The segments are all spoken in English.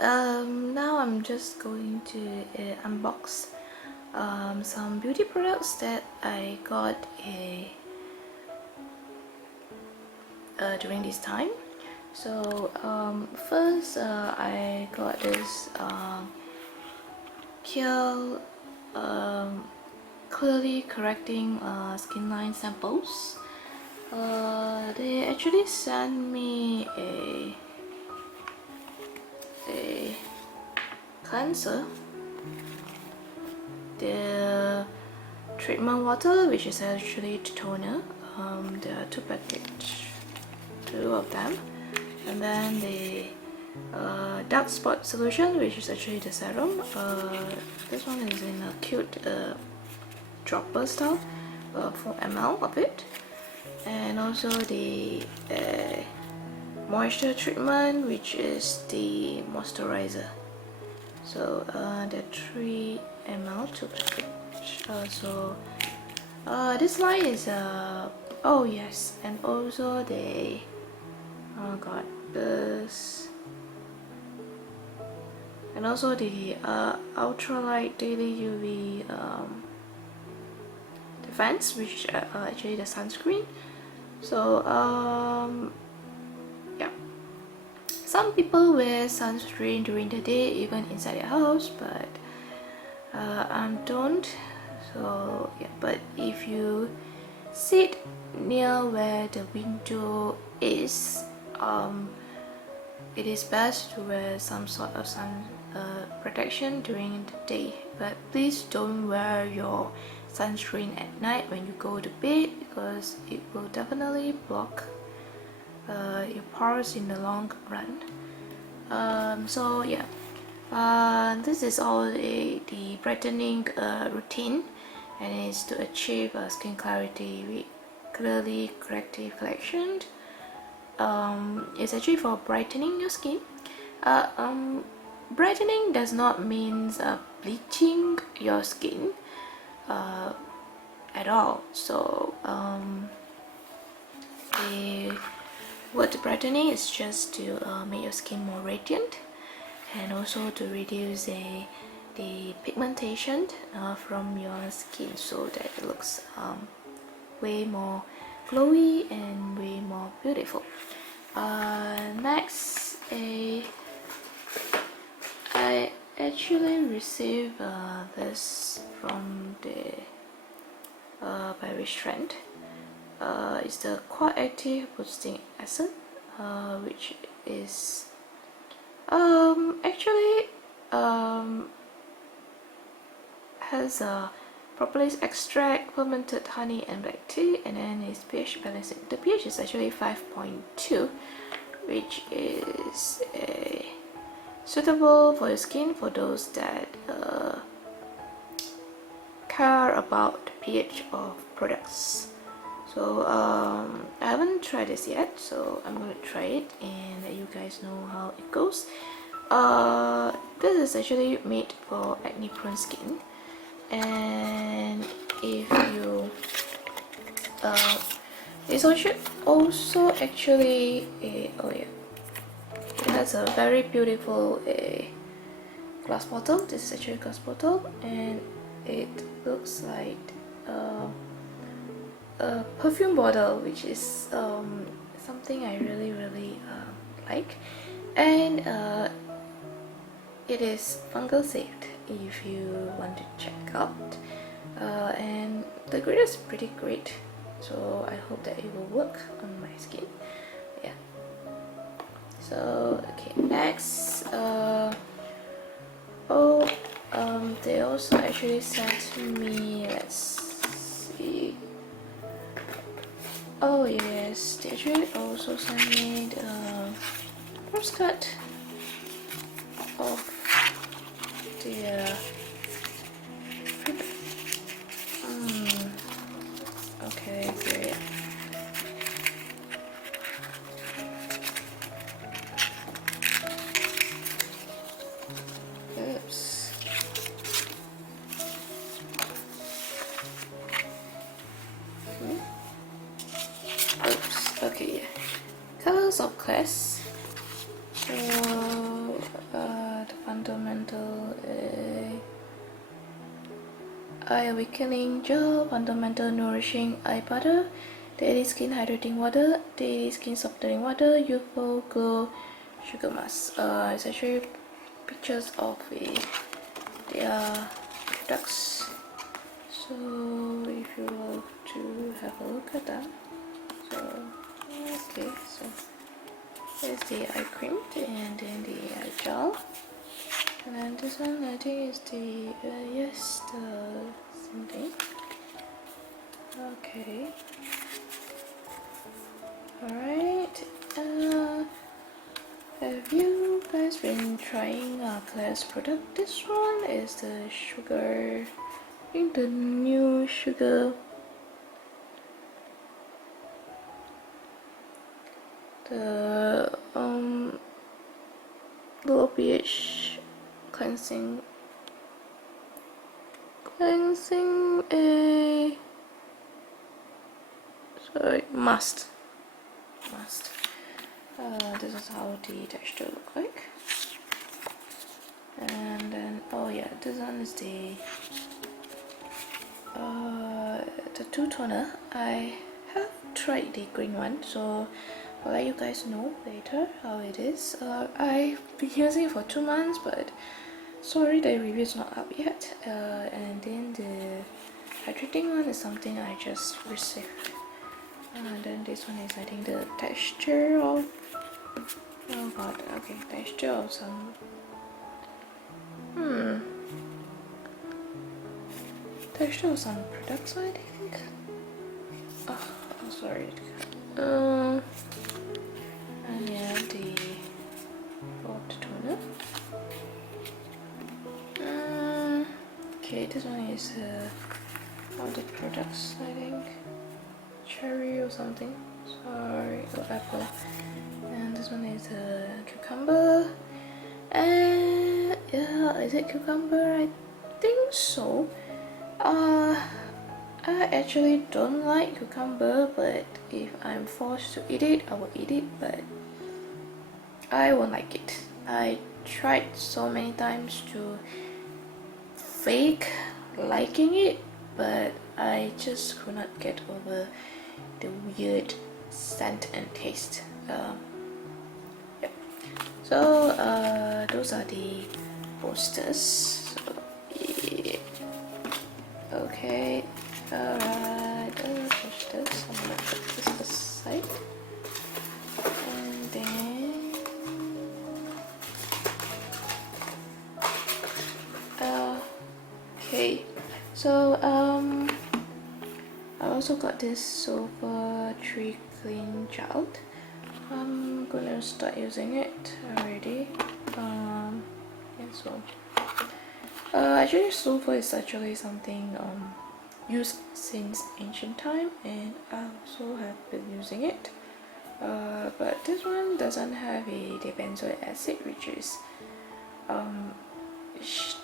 now I'm just going to unbox some beauty products that I got during this time. So first I got this Kiehl Clearly Correcting skin line samples. They actually sent me a cleanser, the treatment water, which is actually toner. There are two of them, and then the dark spot solution, which is actually the serum. This one is in a cute dropper style, 4 ml of it, and also the moisture treatment, which is the moisturizer. So the 3 ml to package. This line is oh yes, and also they got this, and also the ultralight daily UV defense, which actually the sunscreen. So yeah, some people wear sunscreen during the day, even inside their house, but I don't. So yeah, but if you sit near where the window is, it is best to wear some sort of sun protection during the day, but please don't wear your sunscreen at night when you go to bed, because it will definitely block your pores in the long run. So yeah, this is all the brightening routine, and it's to achieve skin clarity with Clearly Corrective collection. It's actually for brightening your skin. Brightening does not mean bleaching your skin at all. So the word brightening is just to make your skin more radiant, and also to reduce the pigmentation from your skin, so that it looks way more glowy and way more beautiful. Next, I actually received this from the by Wishtrend. It's the Quad Active Boosting Essence, which is actually has a propolis extract, fermented honey, and black tea, and then it's pH balancing. The pH is actually 5.2, which is suitable for your skin for those that care about the pH of products. So I haven't tried this yet, so I'm going to try it and let you guys know how it goes. This is actually made for acne prone skin, and if you this also actually oh yeah, it has a very beautiful glass bottle. This is actually a glass bottle, and it looks like a perfume bottle, which is something I really like, and it is fungal safe if you want to check out, and the grade is pretty great, so I hope that it will work on my skin. Yeah. So okay, next they also actually sent me, let's see, oh yes, they actually also sent me the postcard of the okay, great. Oops. Oops. Okay, yeah. Colors of Klairs. So Eye Awakening Gel, Fundamental Nourishing Eye Butter, Daily Skin Hydrating Water, Daily Skin Softening Water, Youthful Glow Sugar Mask. It's actually pictures of their products. So if you want to have a look at that, so okay, so here's the eye cream and then the eye gel, and then this one I think is the yes, the same thing. Okay, alright. Have you guys been trying Klairs product? This one is the sugar, I think the new sugar, the low pH cleansing must. This is how the texture look like, and then oh yeah, this one is the two toner. I have tried the green one, so I'll let you guys know later how it is. I've been using it for 2 months, but sorry the review is not up yet. And then the hydrating one is something I just received. And then this one is, I think, the texture of, oh god, okay, texture of some, texture of some products, I think. Oh, I'm sorry. And yeah, the hot toner. Okay, this one is all the products, I think. Cherry or something. Sorry, or apple. And this one is cucumber. And yeah, is it cucumber? I think so. I actually don't like cucumber, but if I'm forced to eat it, I will eat it, but I won't like it. I tried so many times to fake liking it, but I just could not get over the weird scent and taste. Yep. So those are the posters. So, yeah. Okay, alright, posters. I'm gonna put this aside, and then okay. So I also got this Sulfur Tree Clean Gel. I'm gonna start using it already. Yeah, so actually sulfur is actually something used since ancient time, and I also have been using it. But this one doesn't have the benzoic acid, which is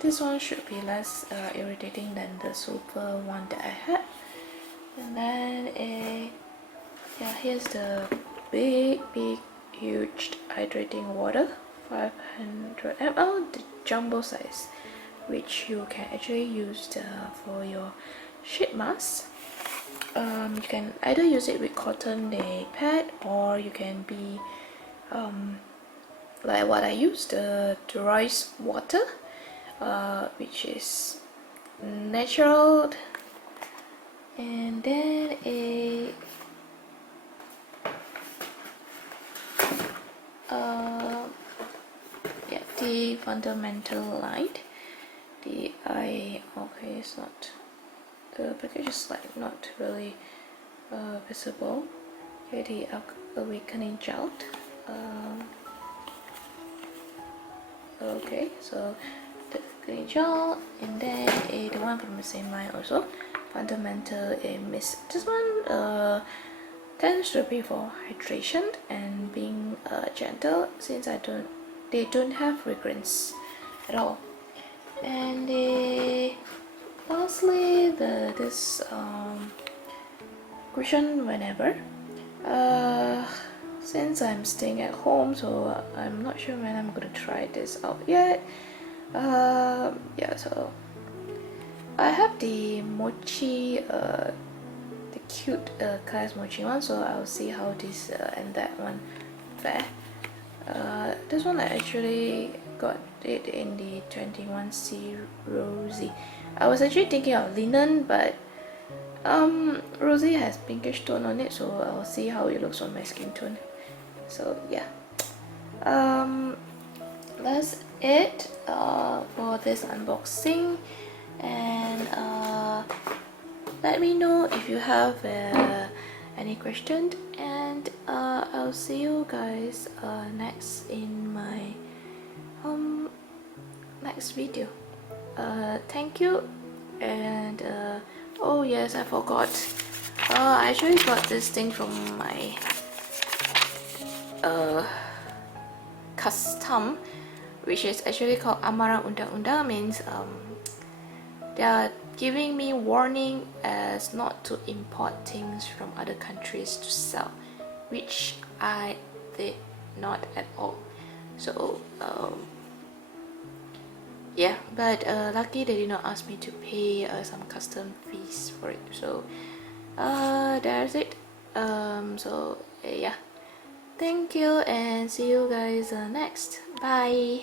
this one should be less irritating than the sulfur one that I had. And then yeah, here's the big huge hydrating water, 500 ml, the jumbo size, which you can actually use for your sheet mask. You can either use it with cotton pad, or you can be like what I use, the rice water, which is natural. And then yeah, the fundamental light. The eye, okay, it's not, the package is like not really visible. Here the awakening gel. Okay, so the awakening gel, and then the one from the same line also, fundamental mist. This one tends to be for hydration and being gentle, since they don't have fragrance at all. And lastly, this cushion whenever. Since I'm staying at home, so I'm not sure when I'm gonna try this out yet. Yeah, so I have the mochi, the cute Klairs mochi one, so I'll see how this and that one fare. This one I actually got it in the 21C Rosy. I was actually thinking of linen, but Rosy has pinkish tone on it, so I'll see how it looks on my skin tone. So yeah, that's it for this unboxing, and let me know if you have any questions, and I'll see you guys next in my next video. Thank you, and oh yes, I forgot, I actually got this thing from my custom, which is actually called Amarang Undang-Undang, means they are giving me warning as not to import things from other countries to sell, which I did not at all. So yeah, but lucky they did not ask me to pay some custom fees for it. So that's it. So yeah, thank you, and see you guys next. Bye.